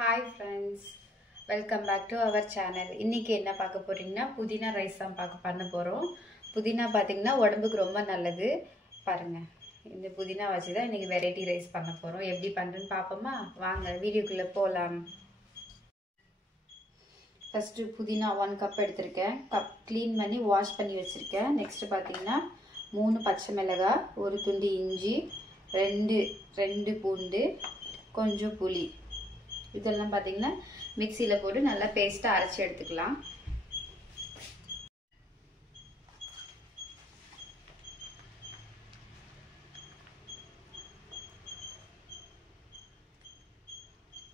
Hi friends, welcome back to our channel. இன்னைக்கு என்ன பார்க்க போறீங்கன்னா புதினா ரைஸ் தான் பண்ண போறோம். புதினா பாத்தீங்கன்னா உடம்புக்கு ரொம்ப நல்லது. பாருங்க. இந்த புதினா வச்சு தான் இன்னைக்கு வெரைட்டி ரைஸ் பண்ண போறோம். எப்படி பண்றேன்னு பாப்போமா? வாங்க வீடியோக்குள்ள போலாம். ஃபர்ஸ்ட் புதினா 1 கப் எடுத்துர்க்கேன். கப் க்ளீன் பண்ணி வாஷ் பண்ணி வச்சிருக்கேன். நெக்ஸ்ட் பாத்தீங்கன்னா 3 பச்சை மிளகாய், ஒரு துண்டு இஞ்சி, ரெண்டு பூண்டு, கொஞ்சம் புளி. இதெல்லாம் பாத்தீங்கன்னா மிக்ஸில போட்டு நல்லா பேஸ்டா அரைச்சு எடுத்துக்கலாம்.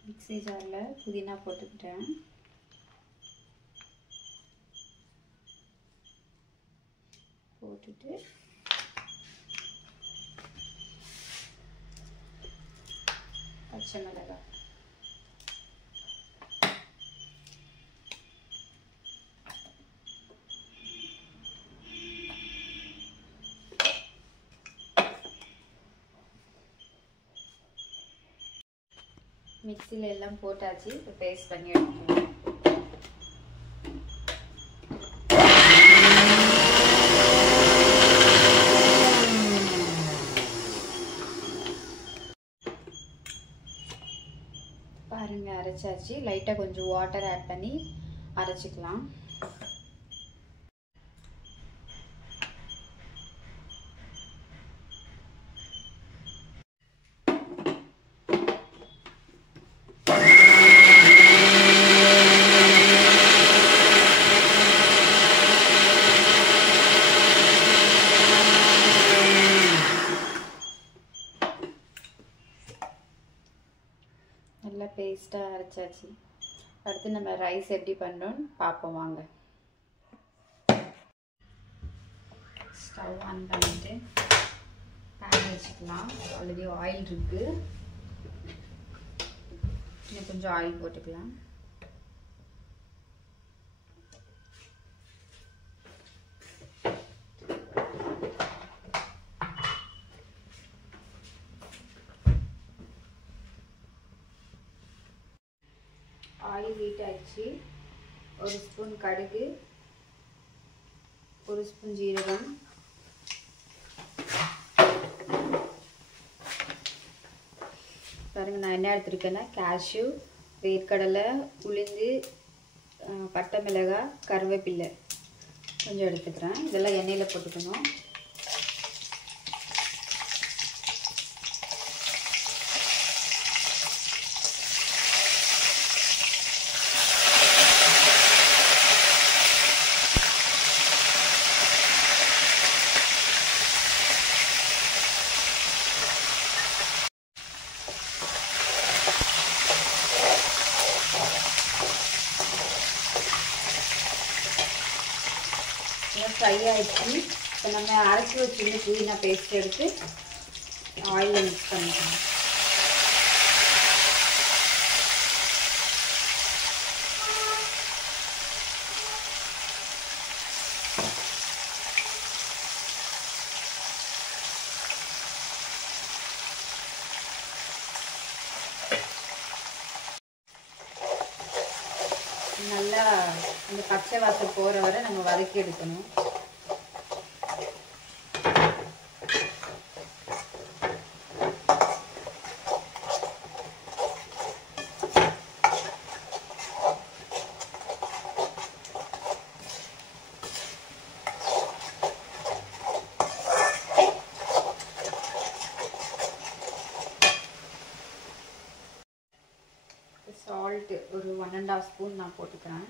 மிக்ஸி ஜார்ல புதினா போட்டுக்கிட்டேன். போட்டுட்டு பச்சை மிளகாய், மிக்ஸில எல்லாம் போட்டாச்சு. இப்போ பேஸ்ட் பண்ணி எடுத்துக்கலாம். பாருங்க அரைச்சாச்சு. லைட்டா கொஞ்சம் வாட்டர் ஆட் பண்ணி அரைச்சிக்கலாம். நல்லா பேஸ்டா அரைச்சாச்சு. அடுத்து நம்ம ரைஸ் எப்படி பண்றோம்னு பாப்போம் வாங்க. ஸ்டவ் ஆன் பண்ணிட்டு பேன் வச்சுக்கலாம். ஆல்ரெடி ஆயில் இருக்கு. இன்னும் கொஞ்சம் ஆயில் போட்டுக்கலாம். ஆயில் ஹீட் ஆயிடுச்சு. ஒரு ஸ்பூன் கடுகு, ஒரு ஸ்பூன் ஜீரகம், பாருங்க நான் என்ன எடுத்துருக்கேன்னா கேஷ்யூ, வேர்க்கடலை, உளுந்து, பட்டை மிளகாய், கருவேப்பிலை கொஞ்சம் எடுத்துக்கிறேன். இதெல்லாம் எண்ணெயில் போட்டுக்கணும். ஃப்ரை ஆயிடுச்சு. இப்போ நம்ம அரைச்சி வச்சுருந்து புதினா பேஸ்ட் எடுத்து ஆயிலில் மிக்ஸ் பண்ணிக்கலாம். நல்லா இந்த பச்சை வாசம் போற வரை நம்ம வதக்கி எடுக்கணும். சால்ட் ஒரு 1.5 ஸ்பூன் நான் போட்டுக்கிறேன்.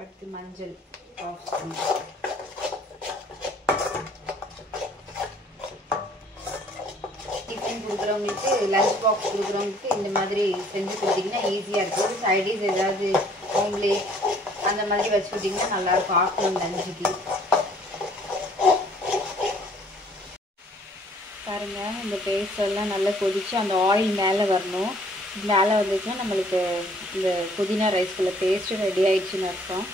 அடுத்து மஞ்சள் 1/2 ஸ்பூன். டிஃபன் கொடுக்குறவங்களுக்கு, லஞ்ச் பாக்ஸ் கொடுக்குறவங்களுக்கு இந்த மாதிரி செஞ்சு கொடுத்தீங்கன்னா ஈஸியாக இருக்கும். சைடிஸ் ஏதாவது ஆம்லேட் அந்த மாதிரி வச்சு கொடுத்தீங்கன்னா நல்லாயிருக்கும் ஆஃப்டர்நூன் லஞ்சுக்கு. பாருங்க இந்த பேஸ்ட் எல்லாம் நல்லா கொதிச்சு அந்த ஆயில் மேலே வரணும். மேலே வந்துச்சுன்னா நம்மளுக்கு இந்த புதினா ரைஸ்க்குள்ள பேஸ்ட் ரெடி ஆயிடுச்சுன்னு அர்த்தம்.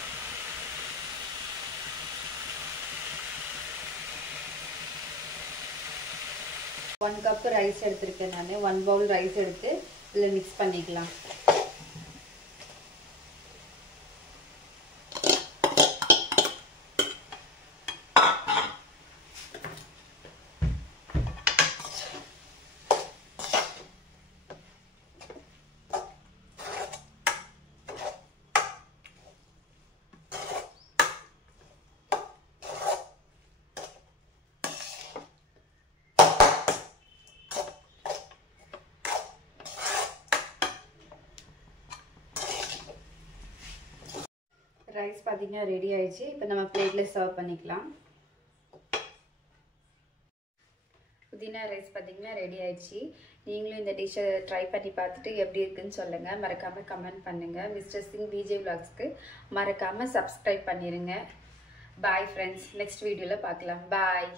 1 கப் ரைஸ் எடுத்திருக்கேன் நான். 1 பவுல் ரைஸ் எடுத்து இதில் மிக்ஸ் பண்ணிக்கலாம். ரைஸ் பார்த்தீங்கன்னா ரெடி ஆயிடுச்சு. இப்போ நம்ம பிளேட்டில் சர்வ் பண்ணிக்கலாம். புதினா ரைஸ் பார்த்தீங்கன்னா ரெடி ஆயிடுச்சு. நீங்களும் இந்த டிஷ்ஷை ட்ரை பண்ணி பார்த்துட்டு எப்படி இருக்குன்னு சொல்லுங்கள். மறக்காமல் கமெண்ட் பண்ணுங்கள். மிஸ்டர் சிங் விஜே விலாக்ஸ்க்கு மறக்காமல் சப்ஸ்கிரைப் பண்ணிடுங்க. பாய் ஃப்ரெண்ட்ஸ், நெக்ஸ்ட் வீடியோவில் பார்க்கலாம். பாய்.